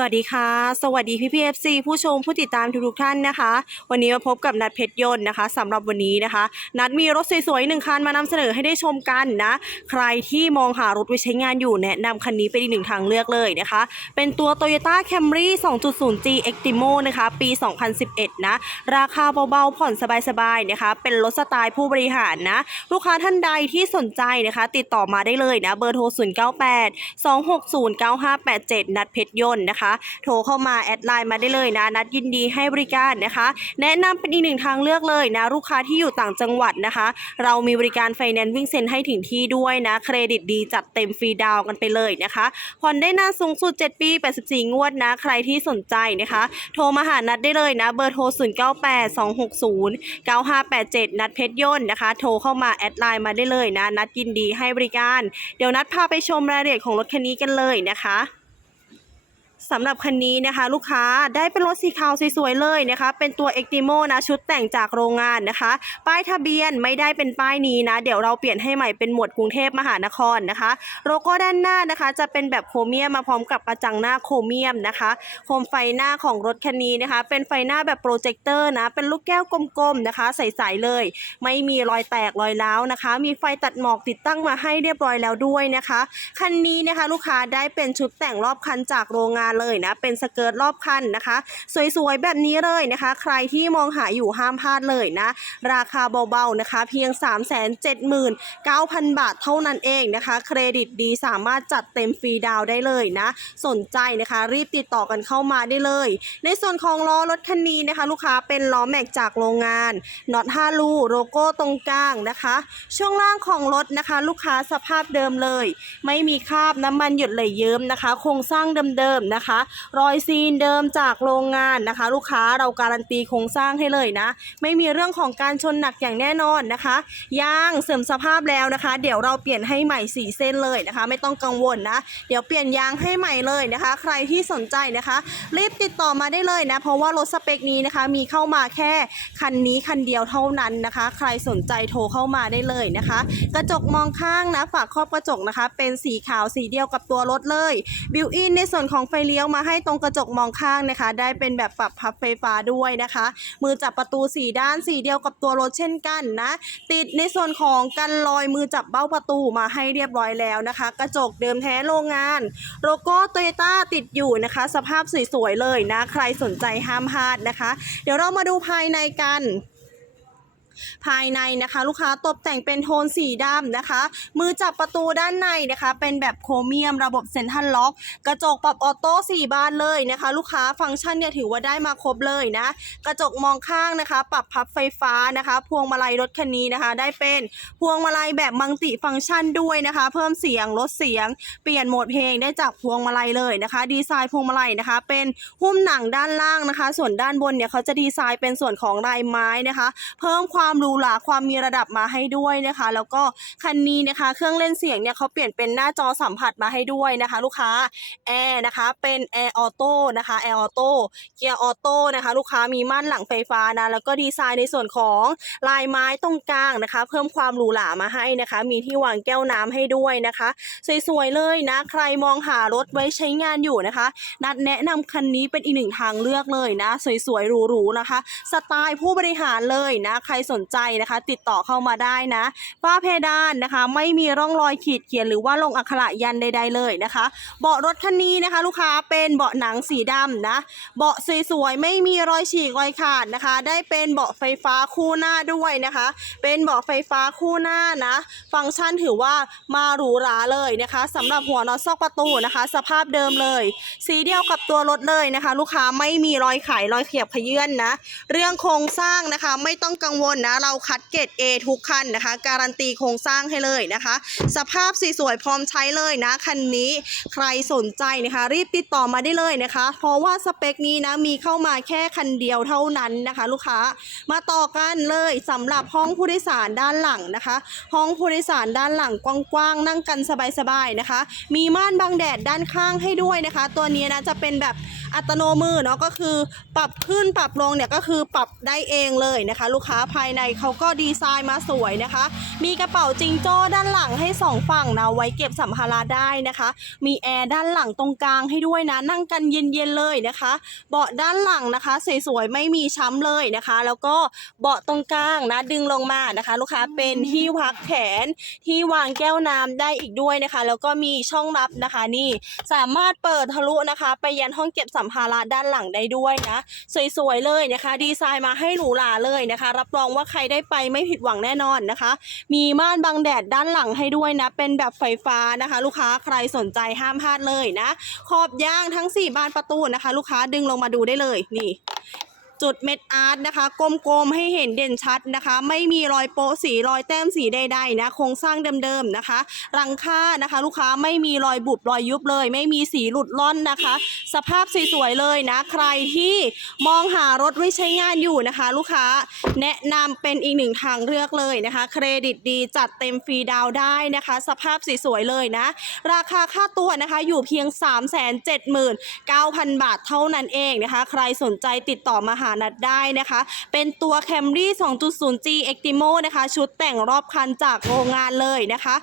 สวัสดีค่ะ สวัสดีพี่พีเอฟซีผู้ชมผู้ติดตามทุกๆท่านนะคะ วันนี้มาพบกับนัดเพชรยนต์นะคะสำหรับวันนี้นะคะ นัดมีรถสวยๆหนึ่งคันมานำเสนอให้ได้ชมกันนะ ใครที่มองหารถไว้ใช้งานอยู่แนะนำคันนี้เป็นอีกหนึ่งทางเลือกเลยนะคะ เป็นตัว Toyota Camry 2.0G Extimo นะคะ ปี 2011 นะ ราคาเบาๆผ่อนสบายๆนะคะ เป็นรถสไตล์ผู้บริหารนะ ลูกค้าท่านใดที่สนใจนะคะ ติดต่อมาได้เลยนะเบอร์โทร 098 260 9587 นัดเพชรยนต์นะคะโทรเข้ามาแอดไลน์มาได้เลยนะ นัดยินดีให้บริการนะคะ แนะนำเป็นอีกหนึ่งทางเลือกเลยนะ ลูกค้าที่อยู่ต่างจังหวัดนะคะ เรามีบริการไฟแนนซ์วิ่งเซ็นให้ถึงที่ด้วยนะ เครดิตดีจัดเต็มฟรีดาวกันไปเลยนะคะผ่อนได้นานสูงสุด 7 ปี 84 งวดนะ ใครที่สนใจนะคะ โทรมาหานัดได้เลยนะ เบอร์โทร 098 260 9587 นัดเพชรยนต์นะคะ โทรเข้ามาแอดไลน์มาได้เลยนะ นัดยินดีให้บริการ เดี๋ยวนัดพาไปชมรายละเอียดของรถคันนี้กันเลยนะคะ สำหรับคันนี้นะคะ ลูกค้าได้เป็นรถสีขาวสวยๆเลยนะคะ เป็นตัว e x t i m o นะชุดแต่งจากโรงงานนะคะ ป้ายทะเบียนไม่ได้เป็นป้ายนี้นะ เดี๋ยวเราเปลี่ยนให้ใหม่เป็นหมวดกรุงเทพมหานครนะคะโลโก้ด้านหน้านะคะ จะเป็นแบบโครเมียมมาพร้อมกับกระจังหน้าโครเมียมนะคะโคมไฟหน้าของรถคันนี้นะคะ เป็นไฟหน้าแบบโปรเจคเตอร์นะเป็นลูกแก้วกลมๆนะคะ ใสๆเลย ไม่มีรอยแตกรอยร้าวนะคะ มีไฟตัดหมอกติดตั้งมาให้เรียบร้อยแล้วด้วยนะคะคันนี้นะคะ ลูกค้าได้เป็นชุดแต่งรอบคันจากโรงงานเลยนะ เป็นสเกิร์ตรอบคันนะคะ สวยๆ แบบนี้เลยนะคะ ใครที่มองหาอยู่ห้ามพลาดเลยนะ ราคาเบาๆนะคะ เพียง 379,000 บาทเท่านั้นเองนะคะ เครดิตดีสามารถจัดเต็มฟรีดาวได้เลยนะ สนใจนะคะรีบติดต่อกันเข้ามาได้เลย ในส่วนของล้อรถคันนี้นะคะ ลูกค้าเป็นล้อแม็กจากโรงงานน็อต5ลูโลโก้ตรงกลางนะคะ ช่วงล่างของรถนะคะ ลูกค้าสภาพเดิมเลย ไม่มีคราบน้ำมันหยดไหลเยิ้มนะคะ โครงสร้างเดิมๆนะคะ รอยซีนเดิมจากโรงงานนะคะ ลูกค้าเราการันตีโครงสร้างให้เลยนะ ไม่มีเรื่องของการชนหนักอย่างแน่นอนนะคะยางเสื่อมสภาพแล้วนะคะ เดี๋ยวเราเปลี่ยนให้ใหม่สีเส้นเลยนะคะ ไม่ต้องกังวลนะ เดี๋ยวเปลี่ยนยางให้ใหม่เลยนะคะ ใครที่สนใจนะคะ รีบติดต่อมาได้เลยนะ เพราะว่ารถสเปคนี้นะคะ มีเข้ามาแค่คันนี้คันเดียวเท่านั้นนะคะ ใครสนใจโทรเข้ามาได้เลยนะคะ กระจกมองข้างนะฝากครอบกระจกนะคะ เป็นสีขาวสีเดียวกับตัวรถเลยบิวอินในส่วนของไฟเลี้ยวมาให้ตรงกระจกมองข้างนะคะ ได้เป็นแบบปรับพับไฟฟ้าด้วยนะคะ มือจับประตูสีด้านสีเดียวกับตัวรถเช่นกันนะ ติดในส่วนของกันรอยมือจับเบ้าประตูมาให้เรียบร้อยแล้วนะคะ กระจกเดิมแท้โรงงาน โลโก้โตโยต้าติดอยู่นะคะ สภาพสวยๆเลยนะ ใครสนใจห้ามพลาดนะคะ เดี๋ยวเรามาดูภายในกัน ภายในนะคะลูกค้าตกแต่งเป็นโทนสีดำนะคะ มือจับประตูด้านในนะคะ เป็นแบบโครเมียมระบบเซ็นทรัลล็อก กระจกปรับออโต้สี่บานเลยนะคะ ลูกค้าฟังก์ชันเนี่ยถือว่าได้มาครบเลยนะ กระจกมองข้างนะคะ ปรับพับไฟฟ้านะคะ พวงมาลัยรถคันนี้นะคะ ได้เป็นพวงมาลัยแบบมังติฟังก์ชันด้วยนะคะ เพิ่มเสียงลดเสียง เปลี่ยนโหมดเพลงได้จากพวงมาลัยเลยนะคะ ดีไซน์พวงมาลัยนะคะ เป็นหุ้มหนังด้านล่างนะคะ ส่วนด้านบนเนี่ยเขาจะดีไซน์เป็นส่วนของลายไม้นะคะ เพิ่มความความหรูหราความมีระดับมาให้ด้วยนะคะ แล้วก็คันนี้นะคะเครื่องเล่นเสียงเนี่ยเขาเปลี่ยนเป็นหน้าจอสัมผัสมาให้ด้วยนะคะ ลูกค้าแอร์นะคะเป็นแอร์ออโต้นะคะแอร์ออโต้เกียร์ออโต้นะคะลูกค้ามีม่านหลังไฟฟ้านะแล้วก็ดีไซน์ในส่วนของลายไม้ตรงกลางนะคะ เพิ่มความหรูหรามาให้นะคะ มีที่วางแก้วน้ำให้ด้วยนะคะ สวยๆเลยนะใครมองหารถไว้ใช้งานอยู่นะคะ นัดแนะนำคันนี้เป็นอีกหนึ่งทางเลือกเลยนะ สวยๆหรูๆนะคะ สไตล์ผู้บริหารเลยนะ ใครสนใจนะคะ ติดต่อเข้ามาได้นะฝ้าเพดานนะคะ ไม่มีร่องรอยขีดเขียนหรือว่าลงอักขระยันใด ๆ เลยนะคะ เบาะรถคันนี้นะคะ ลูกค้าเป็นเบาะหนังสีดำนะเบาะสวยๆไม่มีรอยฉีกรอยขาดนะคะ ได้เป็นเบาะไฟฟ้าคู่หน้าด้วยนะคะ เป็นเบาะไฟฟ้าคู่หน้านะ ฟังก์ชันถือว่ามาหรูหราเลยนะคะสำหรับหัวน็อตซอกประตูนะคะ สภาพเดิมเลย สีเดียวกับตัวรถเลยนะคะ ลูกค้าไม่มีรอยไขรอยเขียบขยื่นนะ เรื่องโครงสร้างนะคะ ไม่ต้องกังวลนะเราคัดเกรด A ทุกคันนะคะ การันตีโครงสร้างให้เลยนะคะ สภาพสีสวยพร้อมใช้เลยนะคันนี้ใครสนใจนะคะ รีบติดต่อมาได้เลยนะคะ เพราะว่าสเปคนี้นะมีเข้ามาแค่คันเดียวเท่านั้นนะคะ ลูกค้ามาต่อกันเลยสำหรับห้องผู้โดยสารด้านหลังนะคะ ห้องผู้โดยสารด้านหลังกว้างๆนั่งกันสบายๆนะคะ มีม่านบังแดดด้านข้างให้ด้วยนะคะ ตัวนี้นะจะเป็นแบบอัตโนมือเนาะก็คือปรับขึ้นปรับลงเนี่ยก็คือปรับได้เองเลยนะคะ ลูกค้าภายายในเขาก็ดีไซน์มาสวยนะคะ มีกระเป๋าจิงโจ้ด้านหลังให้สองฝั่งนะไว้เก็บสัมภาระได้นะคะ มีแอร์ด้านหลังตรงกลางให้ด้วยนะนั่งกันเย็นๆเลยนะคะ เบาะด้านหลังนะคะ สวยๆไม่มีช้ำเลยนะคะ แล้วก็เบาะตรงกลางนะดึงลงมานะคะ ลูกค้าเป็นที่พักแขนที่วางแก้วน้ำได้อีกด้วยนะคะ แล้วก็มีช่องรับนะคะนี่สามารถเปิดทะลุนะคะ ไปยันห้องเก็บสัมภาระด้านหลังได้ด้วยนะ สวยๆเลยนะคะ ดีไซน์มาให้หรูหราเลยนะคะ รับรองว่าใครได้ไปไม่ผิดหวังแน่นอนนะคะ มีม่านบังแดดด้านหลังให้ด้วยนะ เป็นแบบไฟฟ้านะคะ ลูกค้าใครสนใจห้ามพลาดเลยนะ ขอบย่างทั้ง 4 บานประตูนะคะ ลูกค้าดึงลงมาดูได้เลยนี่ จุดเม็ดอาร์ตนะคะ กลมๆให้เห็นเด่นชัดนะคะ ไม่มีรอยโปะสีรอยแต้มสีใดๆนะโครงสร้างเดิมๆนะคะ รังค่านะคะ ลูกค้าไม่มีรอยบุบรอยยุบเลย ไม่มีสีหลุดล่อนนะคะ สภาพสวยๆเลยนะ ใครที่มองหารถไว้ใช้งานอยู่นะคะ ลูกค้าแนะนำเป็นอีกหนึ่งทางเลือกเลยนะคะ เครดิตดีจัดเต็มฟรีดาวได้นะคะ สภาพสวยๆเลยนะ ราคาค่าตัวนะคะอยู่เพียง 379,000 บาทเท่านั้นเองนะคะ ใครสนใจติดต่อมาหานัดได้นะคะ เป็นตัว Camry 2.0G Actimo นะคะ ชุดแต่งรอบคันจากโรงงานเลยนะคะ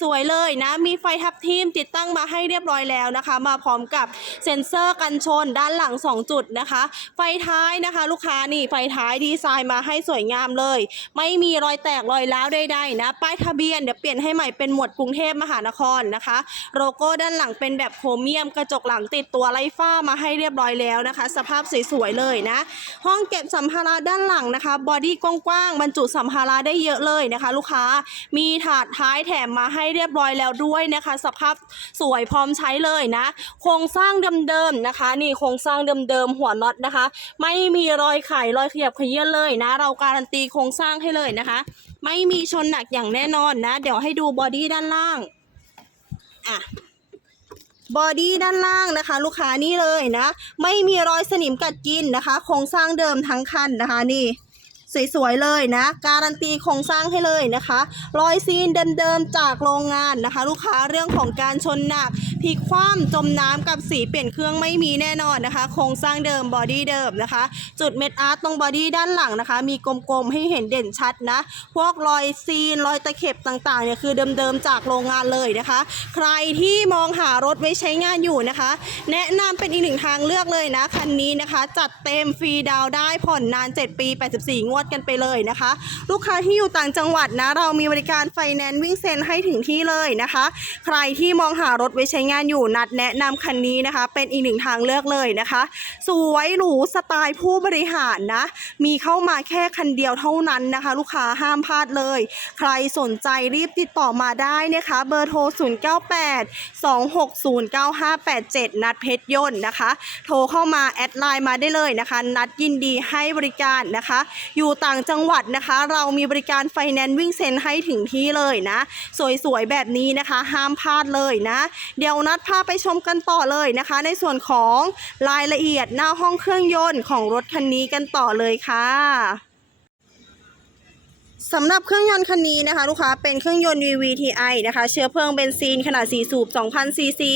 สวยๆเลยนะ มีไฟทับทิมติดตั้งมาให้เรียบร้อยแล้วนะคะ มาพร้อมกับเซ็นเซอร์กันชนด้านหลัง 2 จุดนะคะ ไฟท้ายนะคะ ลูกค้านี่ไฟท้ายดีไซน์มาให้สวยงามเลย ไม่มีรอยแตกรอยร้าวใดๆนะ ป้ายทะเบียนเดี๋ยวเปลี่ยนให้ใหม่เป็นหมวดกรุงเทพมหานครนะคะ โลโก้ด้านหลังเป็นแบบโครเมียมกระจกหลังติดตัวไร้ฝ้ามาให้เรียบร้อยแล้วนะคะ สภาพสวยๆเลยนะห้องเก็บสัมภาระด้านหลังนะคะ บอดี้กว้างๆบรรจุสัมภาระได้เยอะเลยนะคะ ลูกค้า มีถาดท้ายแถมมาให้เรียบร้อยแล้วด้วยนะคะ สภาพสวยพร้อมใช้เลยนะ โครงสร้างเดิมๆนะคะ นี่โครงสร้างเดิมๆหัวน็อตนะคะ ไม่มีรอยไขรอยขยับขยื้อนเลยนะ เราการันตีโครงสร้างให้เลยนะคะ ไม่มีชนหนักอย่างแน่นอนนะ เดี๋ยวให้ดูบอดี้ด้านล่างอะ บอดี้ด้านล่างนะคะ ลูกค้านี่เลยนะ ไม่มีรอยสนิมกัดกินนะคะ โครงสร้างเดิมทั้งคันนะคะนี่ สวยๆเลยนะ การันตีโครงสร้างให้เลยนะคะรอยซีนเดิมๆจากโรงงานนะคะ ลูกค้าเรื่องของการชนหนักพลิกคว่ำจมน้ำกับสีเปลี่ยนเครื่องไม่มีแน่นอนนะคะ โครงสร้างเดิมบอดี้เดิมนะคะ จุดเม็ดอาร์ตตรงบอดี้ด้านหลังนะคะ มีกลมๆให้เห็นเด่นชัดนะ พวกรอยซีนรอยตะเข็บต่างๆเนี่ยคือเดิมๆจากโรงงานเลยนะคะ ใครที่มองหารถไว้ใช้งานอยู่นะคะ แนะนำเป็นอีกหนึ่งทางเลือกเลยนะคันนี้นะคะ จัดเต็มฟรีดาวได้ผ่อนนาน 7 ปี 84 งวดกันไปเลยนะคะ ลูกค้าที่อยู่ต่างจังหวัดนะ เรามีบริการไฟแนนซ์วิ่งเซ็นให้ถึงที่เลยนะคะ ใครที่มองหารถไว้ใช้งานอยู่นัดแนะนำคันนี้นะคะ เป็นอีกหนึ่งทางเลือกเลยนะคะ สวยหรูสไตล์ผู้บริหารนะ มีเข้ามาแค่คันเดียวเท่านั้นนะคะ ลูกค้าห้ามพลาดเลย ใครสนใจรีบติดต่อมาได้นะคะ เบอร์โทร 098 260 9587 นัดเพชรยนต์นะคะ โทรเข้ามาแอดไลน์มาได้เลยนะคะ นัดยินดีให้บริการนะคะ อยู่ต่างจังหวัดนะคะ เรามีบริการไฟแนนซ์วิ่งเซ็นให้ถึงที่เลยนะ สวยๆแบบนี้นะคะ ห้ามพลาดเลยนะ เดี๋ยวนัดพาไปชมกันต่อเลยนะคะ ในส่วนของรายละเอียดหน้าห้องเครื่องยนต์ของรถคันนี้กันต่อเลยค่ะ สำหรับเครื่องยนต์คันนี้นะคะ ลูกค้าเป็นเครื่องยนต์ VVTi นะคะ เชื้อเพลิงเบนซินขนาด 4 สูบ 2,000 ซีซี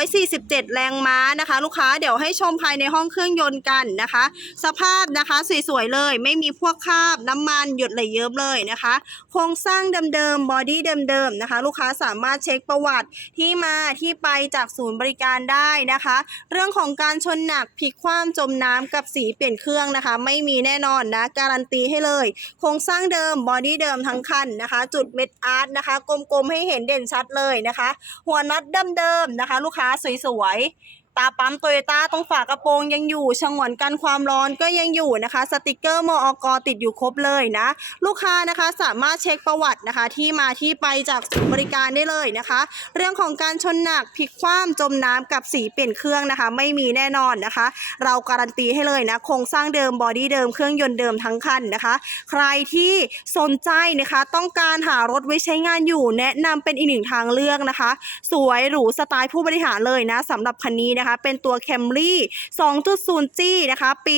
147 แรงม้านะคะ ลูกค้าเดี๋ยวให้ชมภายในห้องเครื่องยนต์กันนะคะ สภาพนะคะสวยๆเลย ไม่มีพวกคราบน้ำมันหยดไหลเยิ้มเลยนะคะ โครงสร้างเดิมๆบอดี้เดิมๆนะคะ ลูกค้าสามารถเช็คประวัติที่มาที่ไปจากศูนย์บริการได้นะคะ เรื่องของการชนหนักพลิกคว่ำจมน้ำกับสีเปลี่ยนเครื่องนะคะ ไม่มีแน่นอนนะการันตีให้เลย โครงสร้างเดิมบอดี้เดิมทั้งคันนะคะ จุดเม็ดอาร์ตนะคะ กลมๆให้เห็นเด่นชัดเลยนะคะ หัวน็อตเดิมๆนะคะ ลูกค้าสวยๆ ตาปั๊มโตโยต้าตรงฝากระโปรงยังอยู่ฉงวนกันความร้อนก็ยังอยู่นะคะ สติกเกอร์มอกติดอยู่ครบเลยนะ ลูกค้านะคะสามารถเช็คประวัตินะคะ ที่มาที่ไปจากศูนย์บริการได้เลยนะคะ เรื่องของการชนหนักพลิกคว่ำจมน้ำกับสีเปลี่ยนเครื่องนะคะ ไม่มีแน่นอนนะคะ เราการันตีให้เลยนะโครงสร้างเดิมบอดี้เดิมเครื่องยนต์เดิมทั้งคันนะคะ ใครที่สนใจนะคะ ต้องการหารถไว้ใช้งานอยู่ แนะนำเป็นอีกหนึ่งทางเลือกนะคะ สวยหรูสไตล์ผู้บริหารเลยนะสำหรับคันนี้นะคะ เป็นตัว Camry 2.0G นะคะ ปี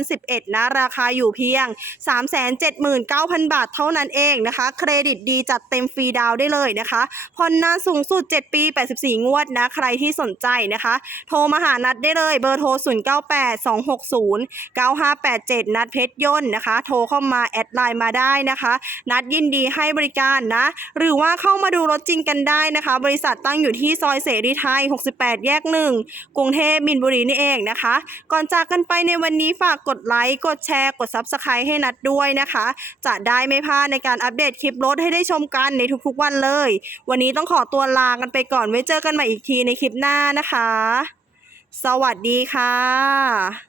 2011 นะ ราคาอยู่เพียง 379,000 บาทเท่านั้นเองนะคะ เครดิตดีจัดเต็มฟรีดาวได้เลยนะคะผ่อนนานสูงสุด 7 ปี 84 งวดนะ ใครที่สนใจนะคะ โทรมาหานัดได้เลยเบอร์โทร 0982609587 นัดเพชรยนต์นะคะ โทรเข้ามาแอดไลน์มาได้นะคะ นัดยินดีให้บริการนะ หรือว่าเข้ามาดูรถจริงกันได้นะคะ บริษัทตั้งอยู่ที่ซอยเสรีไทย 68 แยก 1กรุงเทพมินบุรีนี่เองนะคะ ก่อนจากกันไปในวันนี้ฝากกดไลค์กดแชร์กดซับสไครต์ให้นัดด้วยนะคะ จะได้ไม่พลาดในการอัปเดตคลิปรถให้ได้ชมกันในทุกๆวันเลย วันนี้ต้องขอตัวลากันไปก่อนไว้เจอกันใหม่อีกทีในคลิปหน้านะคะ สวัสดีค่ะ